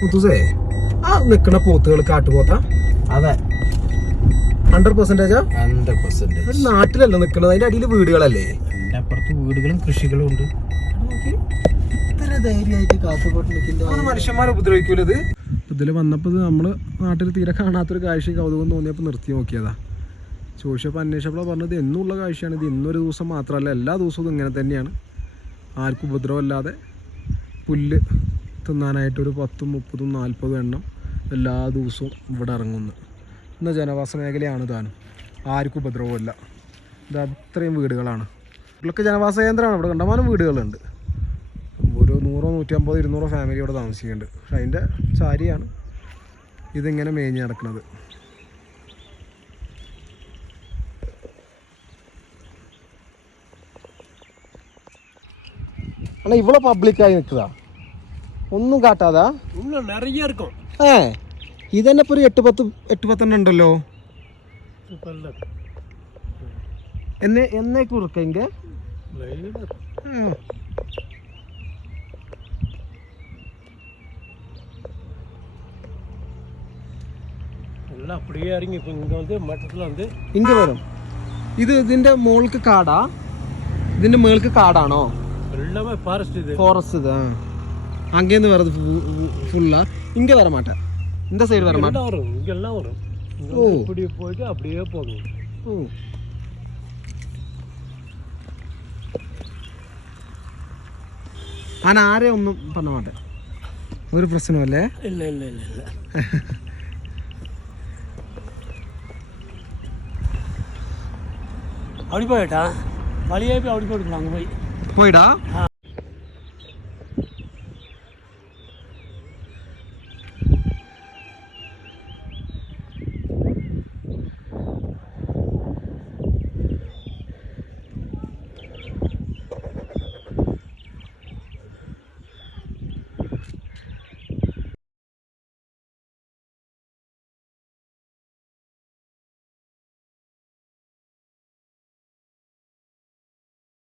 മുത്തൂസേ ആ നിക്കണ പോത്തുകൾ കാട്ടുപോത്ത അതെ 100%. 100%. ഒരു നാട്ടിലല്ല നിക്കണത്, അതിന്റെ അടിയിൽ വീടുകളല്ലേ. അതിന്റെ അപ്പുറത്ത് വീടുകളും കൃഷികളും ഉണ്ട്. ഇത്ര ധൈര്യമായിട്ട് കാട്ടുപോട്ട് നിൽക്കുന്നത് മനുഷ്യന്മാരെ ഉപദ്രവിക്കൂലത്. ഇതിൽ വന്നപ്പോൾ നമ്മള് നാട്ടിൽ തീരെ കാണാത്തൊരു കാഴ്ച കൗതുകം തോന്നിയപ്പോൾ നിർത്തി നോക്കിയതാ. ചോദിച്ചപ്പോൾ അന്വേഷിച്ചപ്പോൾ പറഞ്ഞത് എന്നുള്ള കാഴ്ചയാണ് ഇത്. ഇന്നൊരു ദിവസം മാത്രമല്ല, എല്ലാ ദിവസവും ഇങ്ങനെ തന്നെയാണ്. ആർക്കും ഉപദ്രവമില്ലാതെ പുല്ല് തിന്നാനായിട്ടൊരു 10, 30, 40 എണ്ണം എല്ലാ ദിവസവും ഇവിടെ ഇറങ്ങുന്നു. ഇന്ന് ജനവാസ മേഖലയാണ് താനും, ആർക്കും ഉപദ്രവമില്ല. ഇത് അത്രയും വീടുകളാണ്. ഇവിടെയൊക്കെ ജനവാസ കേന്ദ്രമാണ്. ഇവിടെ കണ്ടമാനം വീടുകളുണ്ട്. ഒരു 100, 150, 200 ഫാമിലി ഇവിടെ താമസിക്കുന്നുണ്ട്. പക്ഷെ അതിൻ്റെ ചാരിയാണ് ഇതിങ്ങനെ മേഞ്ഞ് നടക്കുന്നത്. അല്ല ഇവിടെ പബ്ലിക്കായി നിൽക്കുക, ഒന്നും കാട്ടാതാ നിറയെ ഇരിക്കും. ഇതന്നെ ഇപ്പോൾ ഒരു 8-10 ഉണ്ടല്ലോ. എന്നേക്കും ഇരിക്ക ഇങ്ങ எல்லாம் அப்படியே இறங்கி இப்போ இங்கே வந்து மட்டத்தில் வந்து ഇങ്ങ വരും. ഇത് ഇതിന്റെ മുകൾക്ക് കാടാ, ഇതിന്റെ മുകൾക്ക് കാടാണോ? எல்லாமே ஃபாரஸ்ட் இது. ഫോറസ്റ്റ് ഇത് அங்கேருந்து வர்றது ஃபுல்லா இங்கே வர மாட்டேன், இந்த சைடு வர மாட்டேன். வரும், இங்கெல்லாம் வரும். ஓ, இப்படி போயிட்டு அப்படியே போகும். ஓ, நான் ആരെയും ഒന്നും பண்ண மாட்டேன், ഒരു പ്രശ്നമല്ലേ? ഇല്ല ഇല്ല ഇല്ല ഇല്ല. அப்படி போயிட்டா வழியே போய் அப்படி போயிட்டு அங்கே போய் போயிடா.